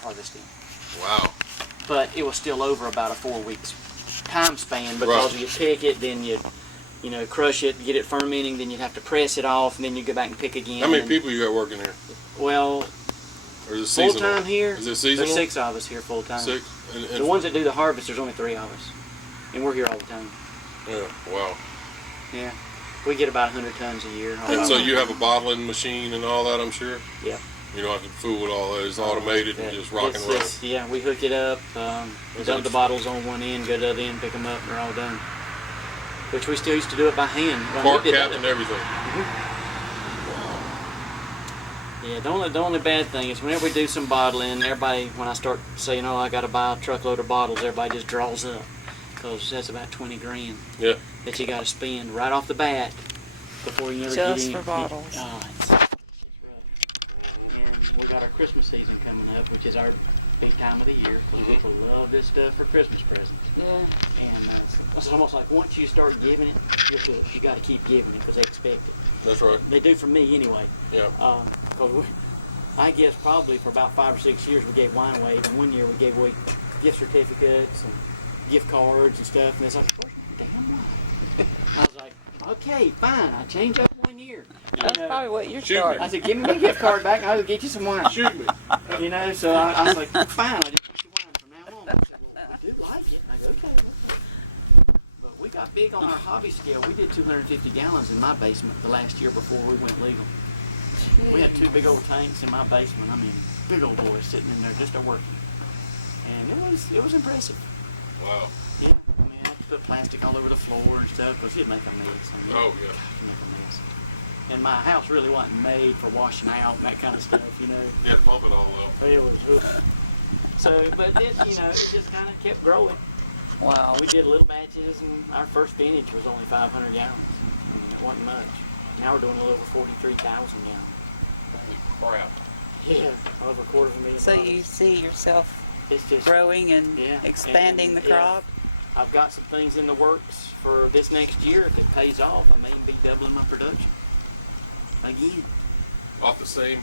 harvesting. Wow. But it was still over about a 4 weeks time span because you pick it, then you crush it, get it fermenting, then you'd have to press it off, and then you go back and pick again. How many people you got working here? Well, or is it full time here. Is it seasonal? There's 6 of us here full time. 6. And the ones that do the harvest, there's only 3 of us, and we're here all the time. Yeah. Wow. Yeah. We get about 100 tons a year. And so you have a bottling machine and all that, I'm sure? Yeah. You don't have to fool with all that. It's automated and just rock and roll. Yeah, we hook it up, dump the bottles on one end, go to the other end, pick them up, and they're all done. Which we still used to do it by hand. Part cap and everything. Yeah, the only bad thing is whenever we do some bottling, everybody, when I start saying, I got to buy a truckload of bottles, everybody just draws up. Because that's about 20 grand that you got to spend right off the bat before you ever get in. Just for bottles. It's rough. And we got our Christmas season coming up, which is our big time of the year because people love this stuff for Christmas presents. Yeah. And it's almost like once you start giving it, you're hooked. You got to keep giving it because they expect it. That's right. They do for me anyway. Yeah. Because I guess probably for about 5 or 6 years we gave wine away, and one year we gave away gift certificates and gift cards and stuff, and it's like, damn right. I was like, okay, fine, I'll change up 1 year. That's probably what you're starting. I said, give me my gift card back, and I'll get you some wine. Shoot me. So I was like, fine, I'll just get you wine from now on. I said, well, we do like it. I go, okay. But we got big on our hobby scale. We did 250 gallons in my basement the last year before we went legal. We had 2 big old tanks in my basement. I mean, big old boys sitting in there just working. And it was impressive. Wow. Yeah, I mean, I had to put plastic all over the floor and stuff because it'd make a mess. Make a mess. And my house really wasn't made for washing out and that kind of stuff, Yeah, pump it all up. It was. So, but it just kind of kept growing. Wow. We did little batches, and our first vintage was only 500 gallons. I mean, it wasn't much. Now we're doing a little over 43,000 gallons. Holy crap. Yeah, over $250,000. So you see yourself it's just growing and expanding the crop? I've got some things in the works for this next year. If it pays off, I may even be doubling my production again. Off the same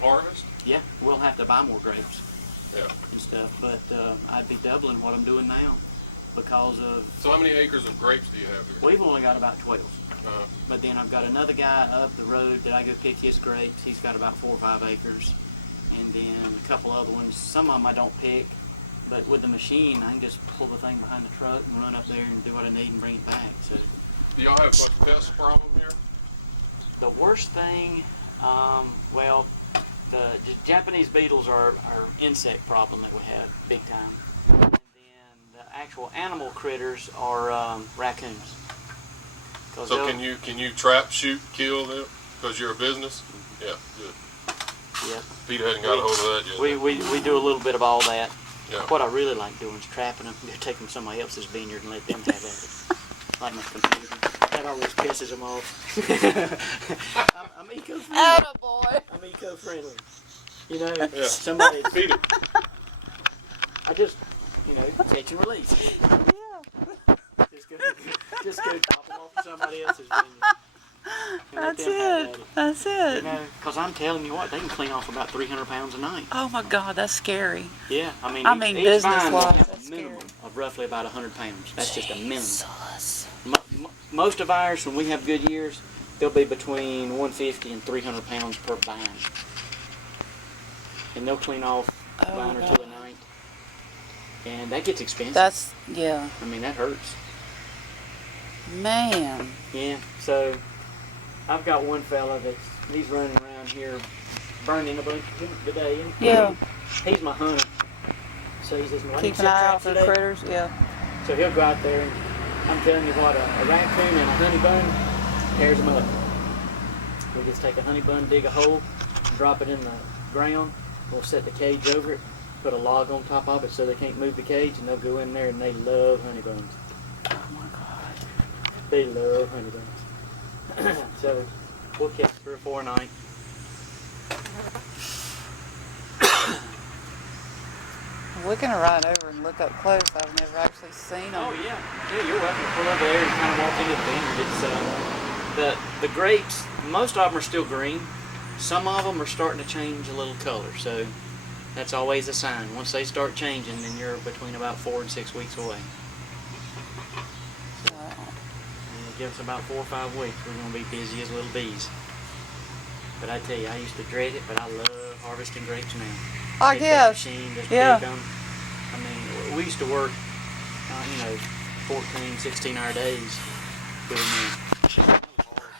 harvest? Yeah, we'll have to buy more grapes. Yeah. And stuff, but I'd be doubling what I'm doing now because of. So how many acres of grapes do you have here? We've only got about 12. But then I've got another guy up the road that I go pick his grapes. He's got about 4 or 5 acres. And then a couple other ones. Some of them I don't pick, but with the machine, I can just pull the thing behind the truck and run up there and do what I need and bring it back. So. Do y'all have much pest problem here? The worst thing, the Japanese beetles are our insect problem that we have big time. And then the actual animal critters are raccoons. So can you trap, shoot, kill them because you're a business? Yeah, good. Yeah. Peter hadn't got a hold of that yet. We do a little bit of all that. Yeah. What I really like doing is trapping them. Take them to somebody else's vineyard and let them have at it. Like my computer. That always pisses them off. I'm eco-friendly. Attaboy. I'm eco-friendly. Yeah. Somebody. Feed it. I just, catch and release. Yeah. Just go top them off to somebody else's vineyard. That's it. Because I'm telling you what, they can clean off about 300 pounds a night. Oh my God, that's scary. Yeah, I mean each vine will have a minimum of roughly about 100 pounds. That's just a minimum. Most of ours, when we have good years, they'll be between 150 and 300 pounds per vine. And they'll clean off a vine or 2 a night. And that gets expensive. I mean, that hurts. Man. Yeah, so I've got one fella he's running around here burning a bunch today. Yeah. He's my hunter. So he says, keep an eye out for critters, yeah. So he'll go out there and I'm telling you what, a raccoon and a honey bun tears them up. We'll just take a honey bun, dig a hole, drop it in the ground. We'll set the cage over it, put a log on top of it so they can't move the cage, and they'll go in there and they love honey buns. Oh my God. They love honey buns. So we'll catch 3 or 4 a night. We're going to ride over and look up close. I've never actually seen them. Oh, yeah. Yeah, you're welcome to pull over there and kind of walk into the vineyard. The grapes, most of them are still green. Some of them are starting to change a little color. So That's always a sign. Once they start changing, then you're between about 4 and 6 weeks away. Wow. And give us about 4 or 5 weeks, we're going to be busy as little bees. But I tell you, I used to dread it, but I love harvesting grapes now. I Get that guess. machine, just Yeah. pick 'em. I mean, we used to work, 14, 16-hour days doing that. That was hard.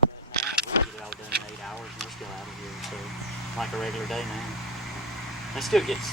But now we get it all done in 8 hours, and we're still out of here. So, like a regular day now. It still gets